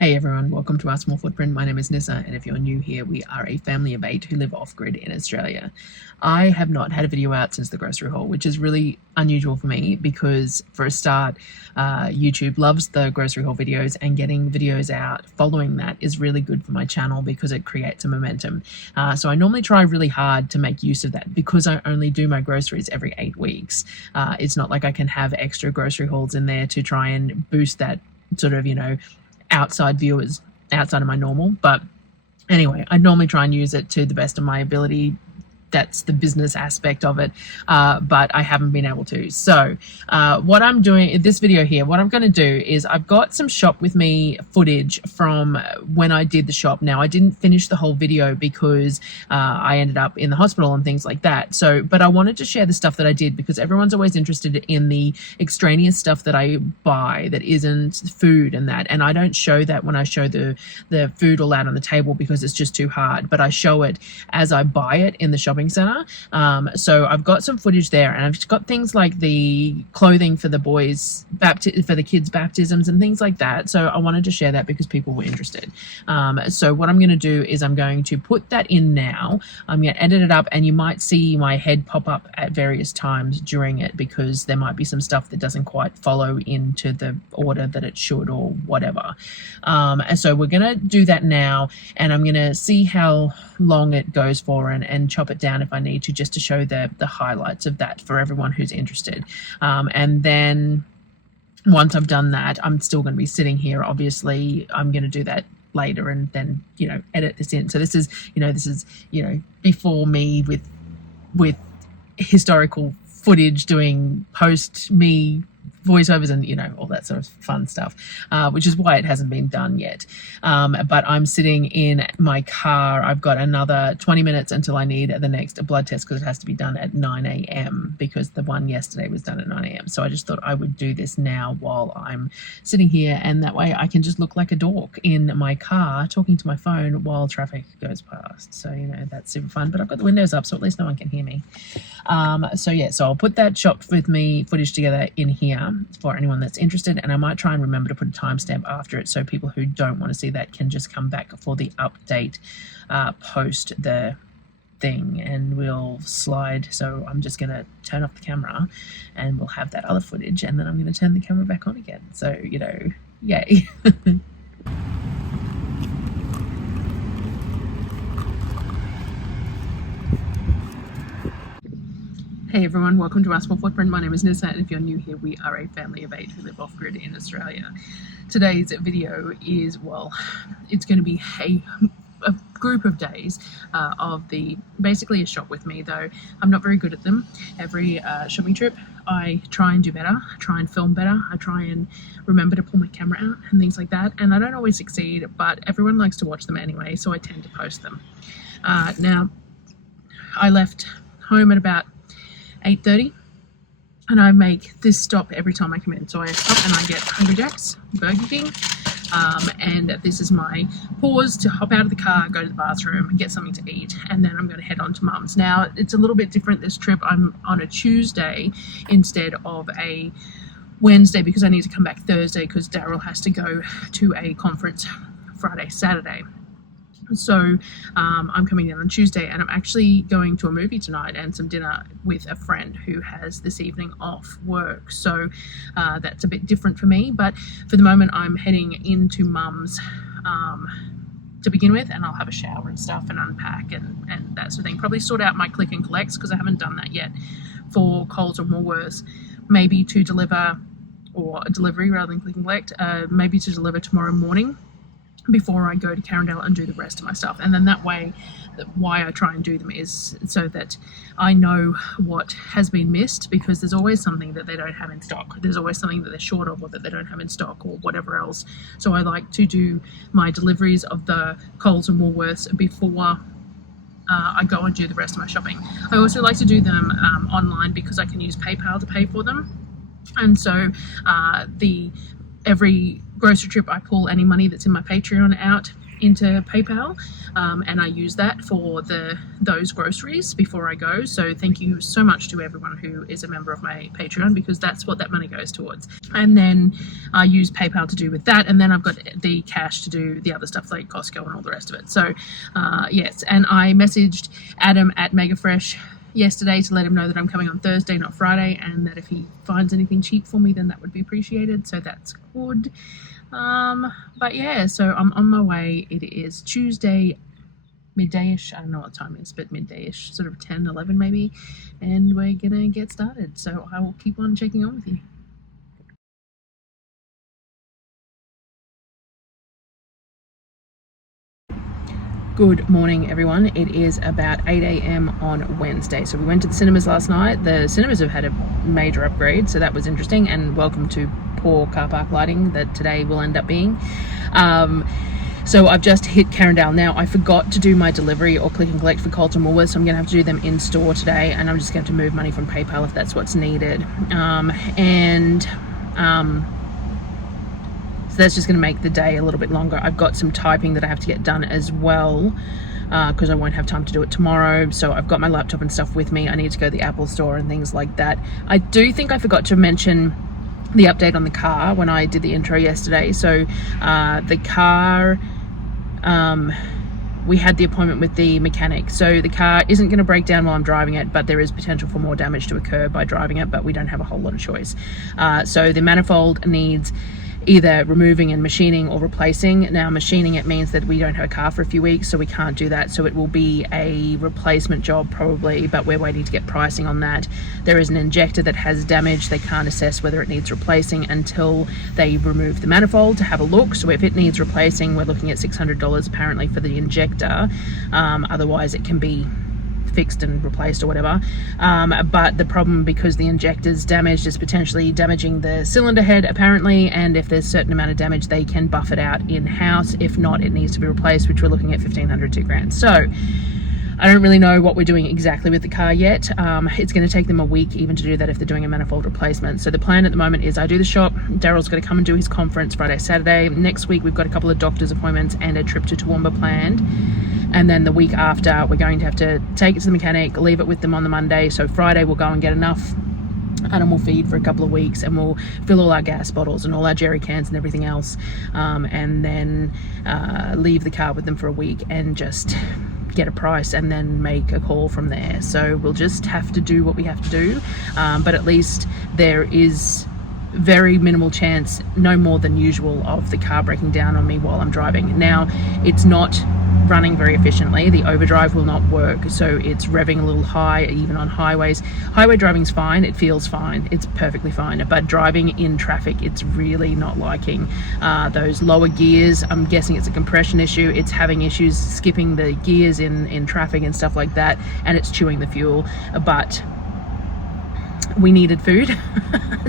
Hey everyone, welcome to Our Small Footprint. My name is Nyssa, and if you're new here, we are a family of 8 who live off-grid in Australia. I have not had a video out since the grocery haul, which is really unusual for me because, for a start, YouTube loves the grocery haul videos, and getting videos out following that is really good for my channel because it creates a momentum. So I normally try really hard to make use of that because I only do my groceries every 8 weeks. It's not like I can have extra grocery hauls in there to try and boost that sort of, outside viewers outside of my normal. But anyway, I normally try and use it to the best of my ability. That's the business aspect of it, but I haven't been able to. So what I'm doing in this video here, what I'm going to do is I've got some shop with me footage from when I did the shop. Now, I didn't finish the whole video because I ended up in the hospital and things like that. So, but I wanted to share the stuff that I did because everyone's always interested in the extraneous stuff that I buy that isn't food and that. And I don't show that when I show the food all out on the table because it's just too hard. But I show it as I buy it in the shopping center. So I've got some footage there, and I've got things like the clothing for the boys for the kids' baptisms and things like that. So I wanted to share that because people were interested. So what I'm going to do is I'm going to put that in now. I'm going to edit it up, and you might see my head pop up at various times during it because there might be some stuff that doesn't quite follow into the order that it should or whatever. And so we're going to do that now, and I'm going to see how long it goes for and chop it down if I need to, just to show the highlights of that for everyone who's interested. And then once I've done that, I'm still going to be sitting here. Obviously, I'm going to do that later and then, edit this in. So this is before me with historical footage, doing post me voiceovers and all that sort of fun stuff, which is why it hasn't been done yet. But I'm sitting in my car. I've got another 20 minutes until I need the next blood test because it has to be done at 9 a.m. because the one yesterday was done at 9 a.m. So I just thought I would do this now while I'm sitting here, and that way I can just look like a dork in my car talking to my phone while traffic goes past. So that's super fun, but I've got the windows up so at least no one can hear me. So I'll put that shop with me footage together in here for anyone that's interested, and I might try and remember to put a timestamp after it so people who don't want to see that can just come back for the update post the thing, and we'll slide. So I'm just going to turn off the camera and we'll have that other footage, and then I'm going to turn the camera back on again. So yay. Hey everyone, welcome to Our Small Footprint. My name is Nyssa, and if you're new here, we are a family of 8 who live off-grid in Australia. Today's video is, it's going to be a group of days of basically a shop with me, though I'm not very good at them. Every shopping trip, I try and do better, I try and film better, I try and remember to pull my camera out and things like that, and I don't always succeed, but everyone likes to watch them anyway, so I tend to post them. Now, I left home at about 8:30, and I make this stop every time I come in. So I stop and I get Hungry Jack's, Burger King, and this is my pause to hop out of the car, go to the bathroom, get something to eat, and then I'm going to head on to Mum's. Now, it's a little bit different this trip. I'm on a Tuesday instead of a Wednesday because I need to come back Thursday because Darryl has to go to a conference Friday, Saturday. So I'm coming in on Tuesday, and I'm actually going to a movie tonight and some dinner with a friend who has this evening off work. So that's a bit different for me, but for the moment I'm heading into Mum's to begin with, and I'll have a shower and stuff and unpack and that sort of thing. Probably sort out my click and collects because I haven't done that yet for Coles or Woolworths. Maybe to deliver, or a delivery rather than click and collect, maybe to deliver tomorrow morning before I go to Carindale and do the rest of my stuff. And then that way, why I try and do them is so that I know what has been missed, because there's always something that they don't have in stock. There's always something that they're short of or that they don't have in stock or whatever else. So I like to do my deliveries of the Coles and Woolworths before I go and do the rest of my shopping. I also like to do them online because I can use PayPal to pay for them. And so every grocery trip, I pull any money that's in my Patreon out into PayPal, and I use that for those groceries before I go. So thank you so much to everyone who is a member of my Patreon, because that's what that money goes towards. And then I use PayPal to do with that, and then I've got the cash to do the other stuff like Costco and all the rest of it. So yes, and I messaged Adam at MegaFresh yesterday to let him know that I'm coming on Thursday, not Friday, and that if he finds anything cheap for me, then that would be appreciated. So that's good. But yeah, so I'm on my way. It is Tuesday midday-ish. I don't know what time it is, but midday-ish, sort of 10, 11 maybe, and we're gonna get started. So I will keep on checking on with you. Good morning, everyone. It is about 8 a.m. on Wednesday. So we went to the cinemas last night. The cinemas have had a major upgrade, so that was interesting, and welcome to poor car park lighting that today will end up being. So I've just hit Carindale now. I forgot to do my delivery or click and collect for Coles and Woolworths, so I'm going to have to do them in store today, and I'm just going to move money from PayPal if that's what's needed. So that's just going to make the day a little bit longer. I've got some typing that I have to get done as well, because I won't have time to do it tomorrow. So I've got my laptop and stuff with me. I need to go to the Apple store and things like that. I do think I forgot to mention the update on the car when I did the intro yesterday. So the car, we had the appointment with the mechanic. So the car isn't going to break down while I'm driving it, but there is potential for more damage to occur by driving it, but we don't have a whole lot of choice. So the manifold needs either removing and machining or replacing. Now machining, it means that we don't have a car for a few weeks, so we can't do that. So it will be a replacement job probably, but we're waiting to get pricing on that. There is an injector that has damage. They can't assess whether it needs replacing until they remove the manifold to have a look. So if it needs replacing, we're looking at $600 apparently for the injector. Otherwise it can be fixed and replaced or whatever, but the problem, because the injector's damaged, is potentially damaging the cylinder head apparently, and if there's a certain amount of damage they can buff it out in-house. If not, it needs to be replaced, which we're looking at $1,500 to $2,000. So I don't really know what we're doing exactly with the car yet. It's going to take them a week even to do that if they're doing a manifold replacement. So the plan at the moment is I do the shop, Darryl's going to come and do his conference Friday, Saturday. Next week we've got a couple of doctor's appointments and a trip to Toowoomba planned. And then the week after we're going to have to take it to the mechanic, leave it with them on the Monday. So Friday we'll go and get enough animal feed for a couple of weeks, and we'll fill all our gas bottles and all our jerry cans and everything else, and then leave the car with them for a week and just get a price and then make a call from there. So we'll just have to do what we have to do, but at least there is very minimal chance, no more than usual, of the car breaking down on me while I'm driving. Now it's not running very efficiently. The overdrive will not work, so it's revving a little high even on highways. Highway driving's fine, it feels fine, it's perfectly fine, but driving in traffic, it's really not liking those lower gears. I'm guessing it's a compression issue. It's having issues skipping the gears in traffic and stuff like that, and it's chewing the fuel. But we needed food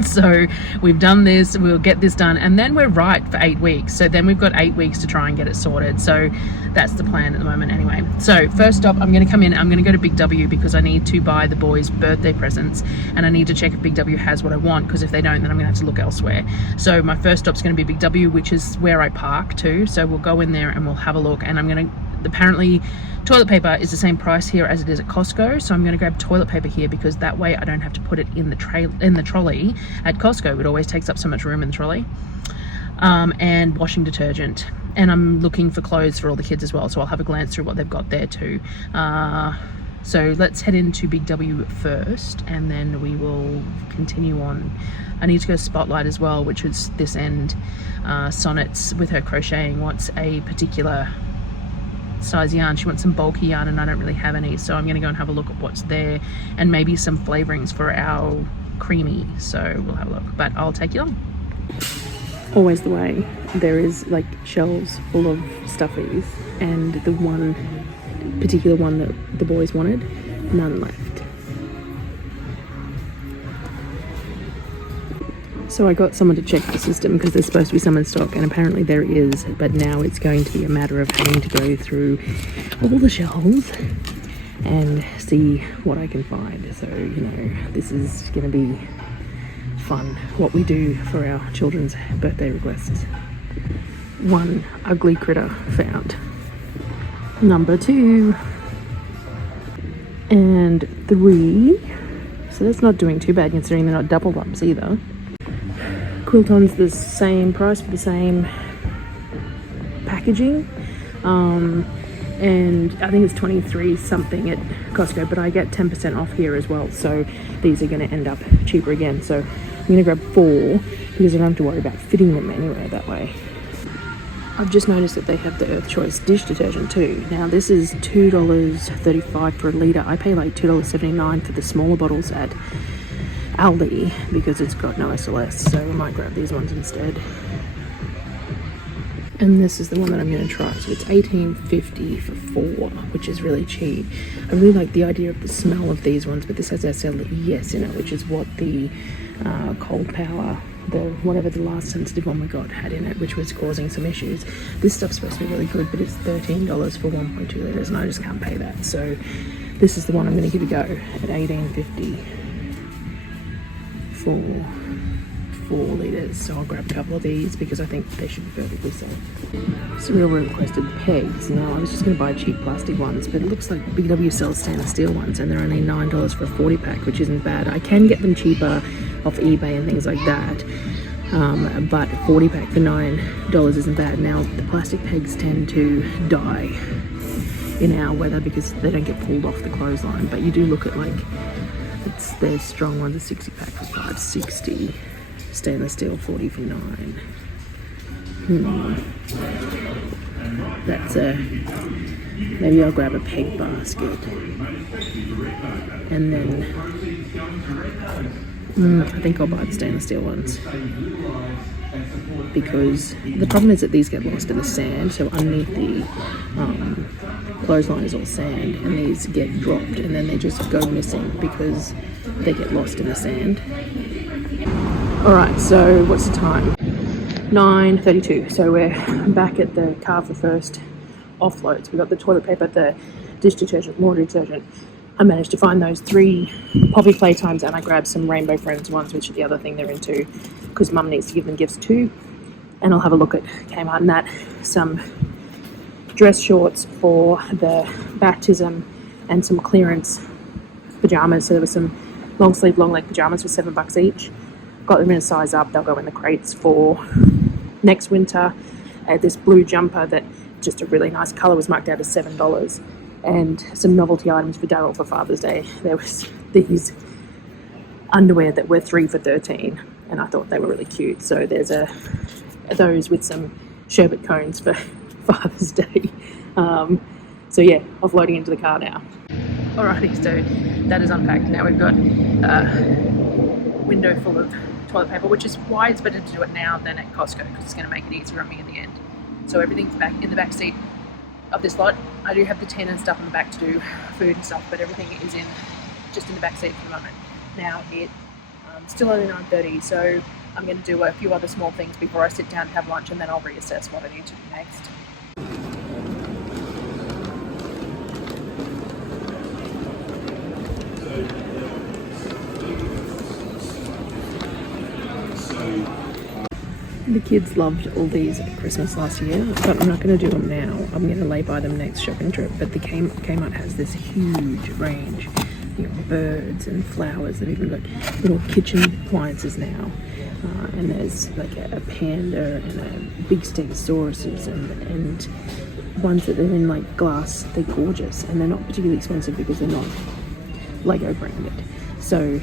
so we've done this, we'll get this done, and then we're right for 8 weeks. So then we've got 8 weeks to try and get it sorted. So that's the plan at the moment anyway. So first stop, I'm going to come in, I'm going to go to Big W because I need to buy the boys birthday presents, and I need to check if Big W has what I want, because if they don't, then I'm going to have to look elsewhere. So my first stop's going to be Big W, which is where I park too. So we'll go in there and we'll have a look, and I'm going to, apparently toilet paper is the same price here as it is at Costco, so I'm going to grab toilet paper here because that way I don't have to put it in the trolley at Costco. It always takes up so much room in the trolley. And washing detergent, and I'm looking for clothes for all the kids as well, so I'll have a glance through what they've got there too. So let's head into Big W first, and then we will continue on. I need to go Spotlight as well, which is this end. Sonnet's with her crocheting wants a particular size yarn. She wants some bulky yarn, and I don't really have any, so I'm going to go and have a look at what's there, and maybe some flavorings for our creamy. So we'll have a look, but I'll take you on. Always the way, there is like shelves full of stuffies, and the one particular one that the boys wanted, none left. So I got someone to check the system because there's supposed to be some in stock, and apparently there is, but now it's going to be a matter of having to go through all the shelves and see what I can find. So, you know, this is going to be fun, what we do for our children's birthday requests. One ugly critter found. Number 2 and 3. So that's not doing too bad considering they're not double lumps either. Quilton's the same price for the same packaging. And I think it's 23 something at Costco, but I get 10% off here as well, so these are going to end up cheaper again. So I'm going to grab 4 because I don't have to worry about fitting them anywhere that way. I've just noticed that they have the Earth Choice dish detergent too. Now this is $2.35 for a litre. I pay like $2.79 for the smaller bottles at Aldi because it's got no SLS, so I might grab these ones instead. And this is the one that I'm going to try. So it's $18.50 for 4, which is really cheap. I really like the idea of the smell of these ones, but this has SLES in it, which is what the Cold Power, whatever the last sensitive one we got had in it, which was causing some issues. This stuff's supposed to be really good, but it's $13 for 1.2 litres, and I just can't pay that. So this is the one I'm going to give a go at $18.50 for 4 litres. So I'll grab a couple of these because I think they should be perfectly safe. Surreal requested pegs. Now I was just going to buy cheap plastic ones, but it looks like BW sells stainless steel ones and they're only $9 for a 40 pack, which isn't bad. I can get them cheaper off eBay and things like that, but 40 pack for $9 isn't bad. Now the plastic pegs tend to die in our weather because they don't get pulled off the clothesline, but you do look at like their strong ones, a 60 pack for $5.60. Stainless steel 40 for $9. That's maybe I'll grab a peg basket and then I think I'll buy the stainless steel ones because the problem is that these get lost in the sand. So underneath the clothesline is all sand, and these get dropped and then they just go missing because they get lost in the sand. Alright, so what's the time? 9:32. So we're back at the car for first offloads. We got the toilet paper, the dish detergent, laundry detergent. I managed to find those 3 Poppy Playtimes, and I grabbed some Rainbow Friends ones, which are the other thing they're into because Mum needs to give them gifts too. And I'll have a look at Kmart and that. Some dress shorts for the baptism and some clearance pyjamas. So there were some long sleeve, long leg pyjamas for $7 each. Got them in a size up. They'll go in the crates for next winter. This blue jumper that just a really nice colour was marked out as $7, and some novelty items for Darryl for Father's Day. There was these underwear that were 3 for $13, and I thought they were really cute. So there's those with some sherbet cones for Father's Day. So yeah, offloading into the car now. Alrighty, so that is unpacked. Now we've got window full of toilet paper, which is why it's better to do it now than at Costco because it's going to make it easier on me in the end. So everything's back in the back seat of this lot. I do have the tin and stuff in the back to do food and stuff, but everything is just in the back seat for the moment. Now it's still only 9:30, so I'm going to do a few other small things before I sit down to have lunch, and then I'll reassess what I need to do next. The kids loved all these at Christmas last year, but I'm not going to do them now. I'm going to lay by them next shopping trip. But the Kmart has this huge range, you know, birds and flowers. They've even got little kitchen appliances now. And there's like a panda and a big stegosauruses and ones that are in like glass. They're gorgeous and they're not particularly expensive because they're not Lego branded. So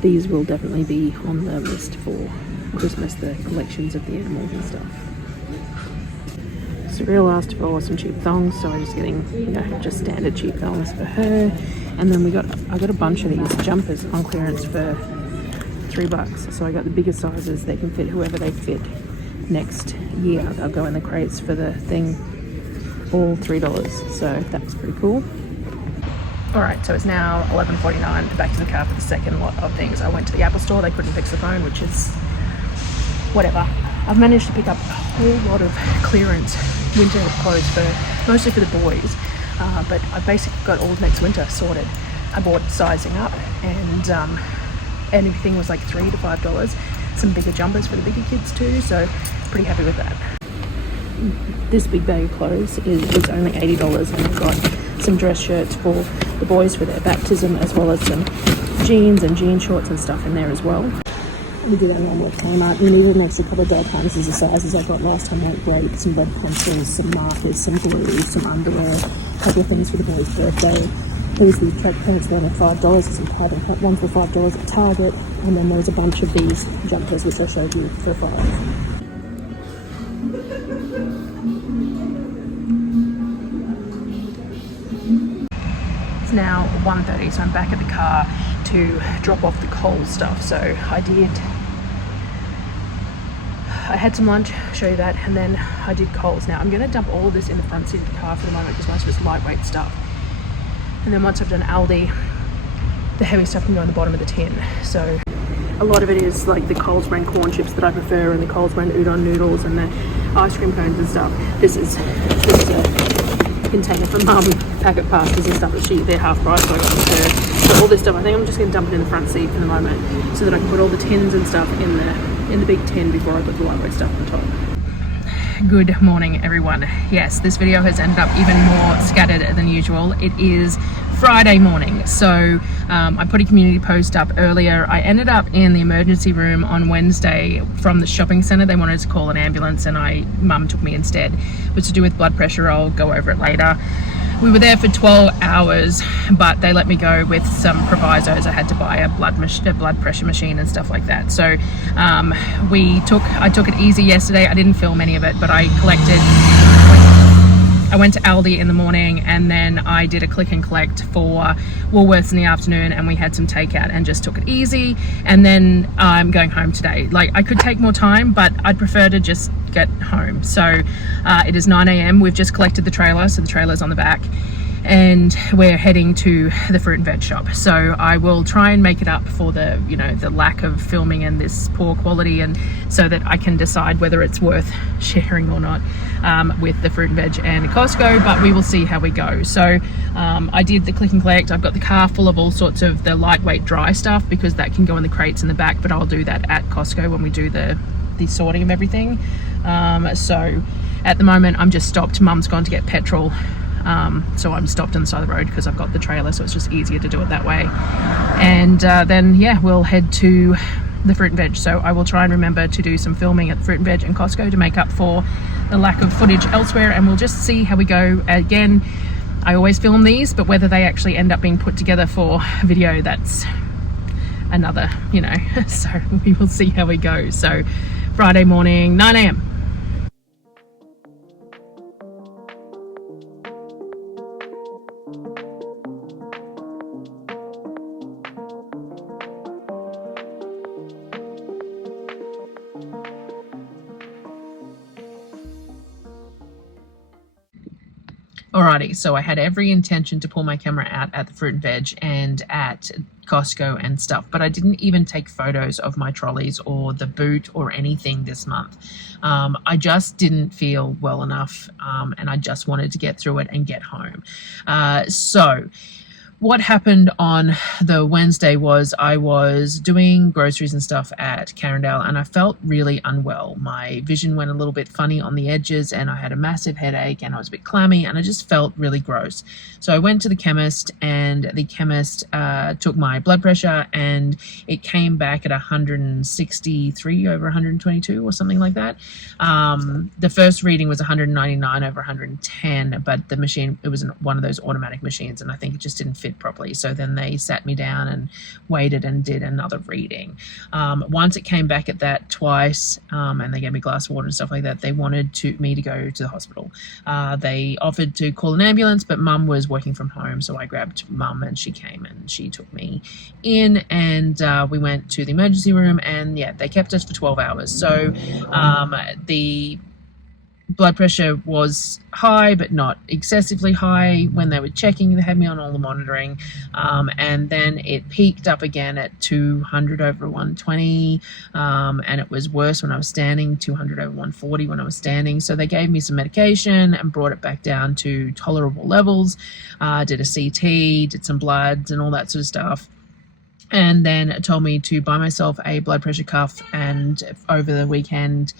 these will definitely be on the list for Christmas, the collections of the animals and stuff. Surreal asked for some cheap thongs, so I'm just getting, you know, just standard cheap thongs for her. And then I got a bunch of these jumpers on clearance for $3. So I got the bigger sizes. They can fit whoever they fit next year. They'll go in the crates for the thing, all $3. So that's pretty cool. Alright, so it's now 11:49, back to the car for the second lot of things. I went to the Apple store, they couldn't fix the phone, which is whatever. I've managed to pick up a whole lot of clearance winter clothes mostly for the boys, but I basically got all of next winter sorted. I bought sizing up and everything was like $3 to $5. Some bigger jumpers for the bigger kids too, so pretty happy with that. This big bag of clothes was only $80, and I've got some dress shirts for the boys for their baptism, as well as some jeans and jean shorts and stuff in there as well. We did our normal Kmart. We needed an extra couple of dog harnesses the sizes I got last time, like grapes, some red pencils, some markers, some glue, some underwear, a couple of things for the boys' birthday. These track pants were only $5, some padding ones were $5 at Target, and then there was a bunch of these jumpers which I showed you for $5. It's now 1:30, so I'm back at the car to drop off the Coles stuff. So I had some lunch, show you that, and then I did Coles. Now I'm going to dump all of this in the front seat of the car for the moment because most of it's lightweight stuff. And then once I've done Aldi, the heavy stuff can go in the bottom of the tin. So a lot of it is like the Coles brand corn chips that I prefer, and the Coles brand udon noodles, and the ice cream cones and stuff. This is a container for mum, packet pastas and stuff that they're half price, so I got them for her. So all this stuff, I think I'm just going to dump it in the front seat for the moment, so that I can put all the tins and stuff in the big tin before I put the lightweight stuff on top. Good morning, everyone. Yes, this video has ended up even more scattered than usual. It is Friday morning, so I put a community post up earlier. I ended up in the emergency room on Wednesday from the shopping centre. They wanted to call an ambulance, and mum took me instead. It was to do with blood pressure. I'll go over it later. We were there for 12 hours, but they let me go with some provisos. I had to buy a blood pressure machine and stuff like that. So I took it easy yesterday. I didn't film any of it, but I went to Aldi in the morning, and then I did a click and collect for Woolworths in the afternoon, and we had some takeout and just took it easy. And then I'm going home today. Like, I could take more time, but I'd prefer to just get home. So it is 9 a.m. We've just collected the trailer, so the trailer's on the back, and we're heading to the fruit and veg shop. So I will try and make it up for the lack of filming and this poor quality, and so that I can decide whether it's worth sharing or not with the fruit and veg and Costco, but we will see how we go. So I did the click and collect. I've got the car full of all sorts of the lightweight dry stuff, because that can go in the crates in the back, but I'll do that at Costco when we do the sorting of everything. So at the moment I'm just stopped. Mum's gone to get petrol, so I'm stopped on the side of the road because I've got the trailer, so it's just easier to do it that way. And then we'll head to the fruit and veg. So I will try and remember to do some filming at fruit and veg and Costco to make up for the lack of footage elsewhere, and we'll just see how we go. Again, I always film these, but whether they actually end up being put together for video, that's another, so we will see how we go. So Friday morning, 9 a.m. Alrighty, so I had every intention to pull my camera out at the fruit and veg and at Costco and stuff, but I didn't even take photos of my trolleys or the boot or anything this month. I just didn't feel well enough, and I just wanted to get through it and get home. So what happened on the Wednesday was I was doing groceries and stuff at Carindale, and I felt really unwell. My vision went a little bit funny on the edges, and I had a massive headache, and I was a bit clammy, and I just felt really gross. So I went to the chemist, and the chemist took my blood pressure, and it came back at 163 over 122 or something like that. The first reading was 199 over 110, but the machine, it was one of those automatic machines, and I think it just didn't fit properly. So then they sat me down and waited and did another reading. Once it came back at that twice, and they gave me a glass of water and stuff like that, they wanted me to go to the hospital. They offered to call an ambulance, but Mum was working from home, so I grabbed Mum and she came and she took me in, and we went to the emergency room, and they kept us for 12 hours. So the blood pressure was high, but not excessively high. When they were checking, they had me on all the monitoring, and then it peaked up again at 200 over 120, and it was worse when I was standing, 200 over 140 when I was standing. So they gave me some medication and brought it back down to tolerable levels, did a CT, did some bloods and all that sort of stuff. and then told me to buy myself a blood pressure cuff and over the weekend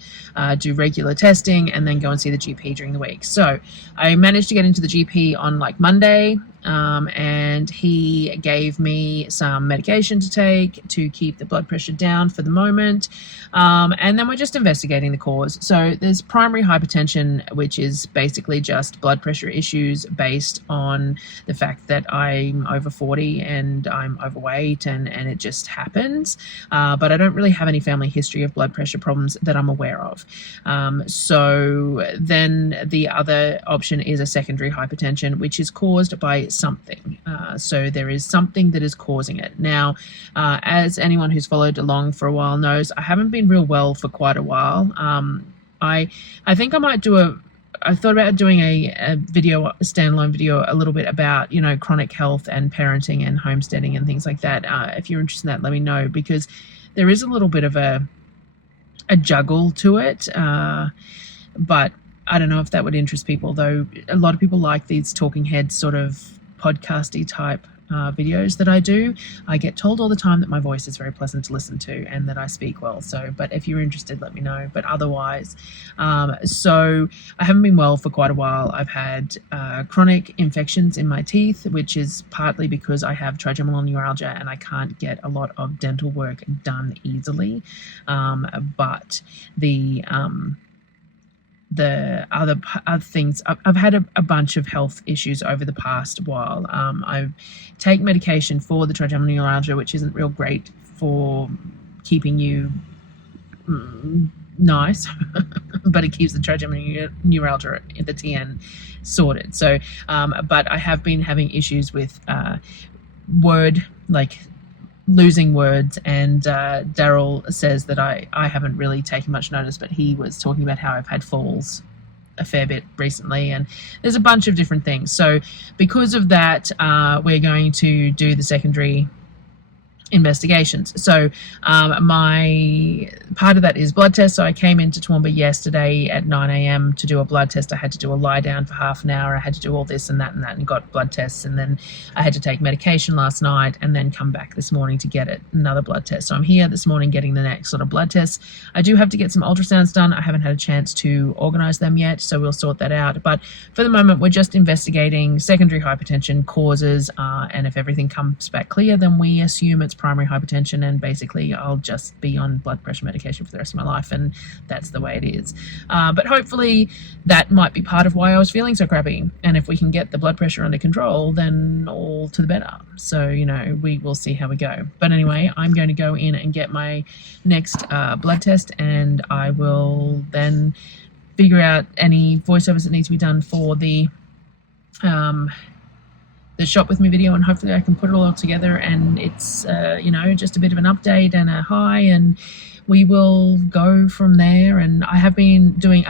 do regular testing and then go and see the GP during the week. So I managed to get into the GP on like Monday, and he gave me some medication to take to keep the blood pressure down for the moment, and then we're just investigating the cause. So there's primary hypertension, which is basically just blood pressure issues based on the fact that I'm over 40 and I'm overweight, and it just happens, but I don't really have any family history of blood pressure problems that I'm aware of. So then the other option is a secondary hypertension, which is caused by something. So there is something that is causing it. Now, as anyone who's followed along for a while knows, I haven't been real well for quite a while. I think I might do I thought about doing a video, a standalone video, a little bit about, chronic health and parenting and homesteading and things like that. If you're interested in that, let me know, because there is a little bit of a juggle to it. But I don't know if that would interest people, though a lot of people like these talking head sort of podcasty type videos that I do. I get told all the time that my voice is very pleasant to listen to and that I speak well. So, but if you're interested, let me know. But otherwise, so I haven't been well for quite a while. I've had chronic infections in my teeth, which is partly because I have trigeminal neuralgia and I can't get a lot of dental work done easily. But the other things, I've had a bunch of health issues over the past while. I take medication for the trigeminal neuralgia, which isn't real great for keeping you nice, but it keeps the trigeminal neuralgia, the TN, sorted. So, but I have been having issues with losing words, and Darryl says that I haven't really taken much notice, but he was talking about how I've had falls a fair bit recently, and there's a bunch of different things. So because of that, we're going to do the secondary investigations. So my part of that is blood tests. So I came into Toowoomba yesterday at 9 a.m. to do a blood test. I had to do a lie down for half an hour. I had to do all this and that and got blood tests, and then I had to take medication last night and then come back this morning to get another blood test. So I'm here this morning getting the next sort of blood test. I do have to get some ultrasounds done. I haven't had a chance to organize them yet, so we'll sort that out. But for the moment, we're just investigating secondary hypertension causes, and if everything comes back clear, then we assume it's primary hypertension, and basically I'll just be on blood pressure medication for the rest of my life, and that's the way it is. But hopefully that might be part of why I was feeling so crappy, and if we can get the blood pressure under control, then all to the better. So, we will see how we go. But anyway, I'm going to go in and get my next blood test, and I will then figure out any voiceovers that need to be done for the shop with me video, and hopefully I can put it all together, and it's just a bit of an update and a hi, and we will go from there. And I haven't been doing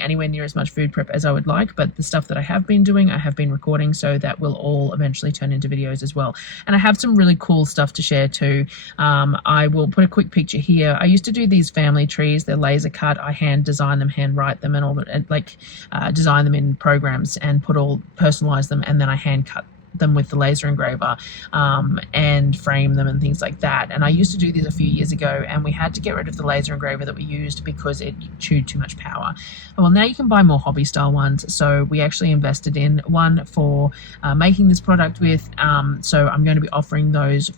anywhere near as much food prep as I would like, but the stuff that I have been doing, I have been recording, so that will all eventually turn into videos as well. And I have some really cool stuff to share too. I will put a quick picture here. I used to do these family trees. They're laser cut. I hand design them, hand write them, and all that, design them in programs and personalize them, and then I hand cut them with the laser engraver, and frame them and things like that. And I used to do these a few years ago, and we had to get rid of the laser engraver that we used because it chewed too much power. Well, now you can buy more hobby style ones, so we actually invested in one for making this product with, so I'm going to be offering those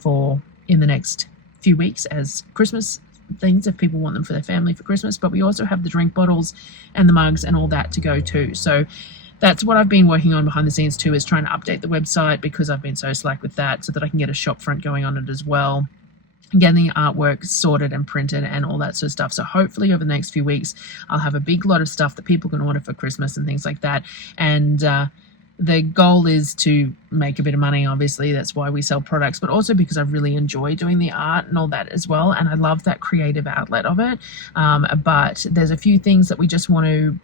in the next few weeks as Christmas things if people want them for their family for Christmas. But we also have the drink bottles and the mugs and all that to go too. So that's what I've been working on behind the scenes too, is trying to update the website, because I've been so slack with that, so that I can get a shop front going on it as well, getting the artwork sorted and printed and all that sort of stuff. So hopefully over the next few weeks, I'll have a big lot of stuff that people can order for Christmas and things like that. And the goal is to make a bit of money, obviously. That's why we sell products, but also because I really enjoy doing the art and all that as well. And I love that creative outlet of it. But there's a few things that we just want to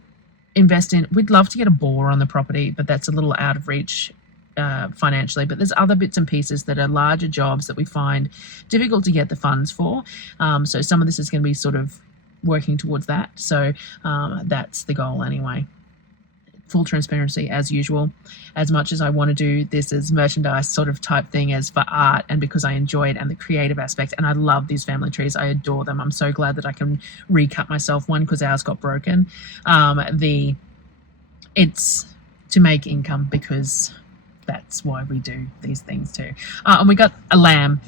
invest in. We'd love to get a bore on the property, but that's a little out of reach financially. But there's other bits and pieces that are larger jobs that we find difficult to get the funds for. So some of this is going to be sort of working towards that. So that's the goal anyway. full transparency as usual. As much as I want to do this as merchandise sort of type thing as for art, and because I enjoy it and the creative aspect, and I love these family trees, I adore them. I'm so glad that I can recut myself one because ours got broken. It's to make income, because that's why we do these things too. And we got a lamb,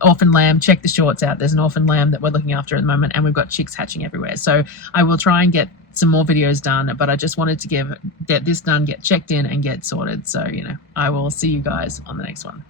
orphan lamb. Check the shorts out. There's an orphan lamb that we're looking after at the moment, and we've got chicks hatching everywhere. So I will try and get some more videos done, but I just wanted to get this done, get checked in and get sorted. So, I will see you guys on the next one.